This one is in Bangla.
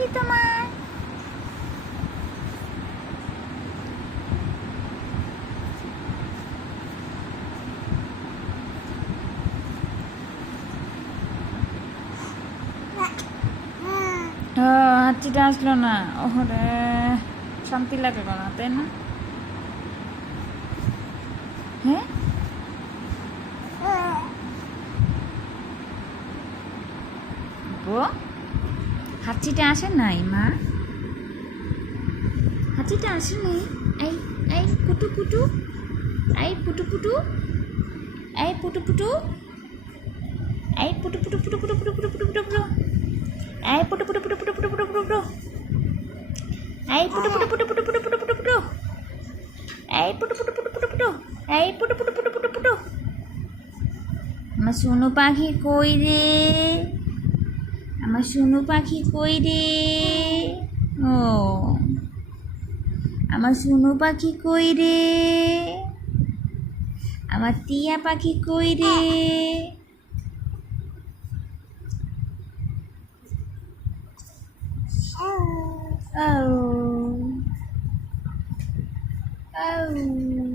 পাখি তোমার? হাঁচিটা আসলো না, ওরে শান্তি লাগলো না, তাই না? হ্যাঁ, হাঁচিটা আসে নাই মা, হাঁচিটা আসে নাই। এই এই পুটু পুটু, এই পুটু পুটু, এই পুটু পুটু, এই পুটু পুটু পুটু পুটু পুটু পুটু পুটু পুটু পুটু, এই পুটু পুটু পুটু পুটু পুটু পুটু পুটু পুটু, এই পুটু পুটু পুটু পুটু পুটু পুটু পুটু পুটু, এই পুটু পুটু পুটু পুটু পুটু, এই পুটু পুটু পুটু পুটু পুটু। আমার সোনু পাখি কই রে, আমার সোনু পাখি কই রে? ও আমার সোনু পাখি কই রে? আমার টিয়া পাখি কই রে? Oh. Oh.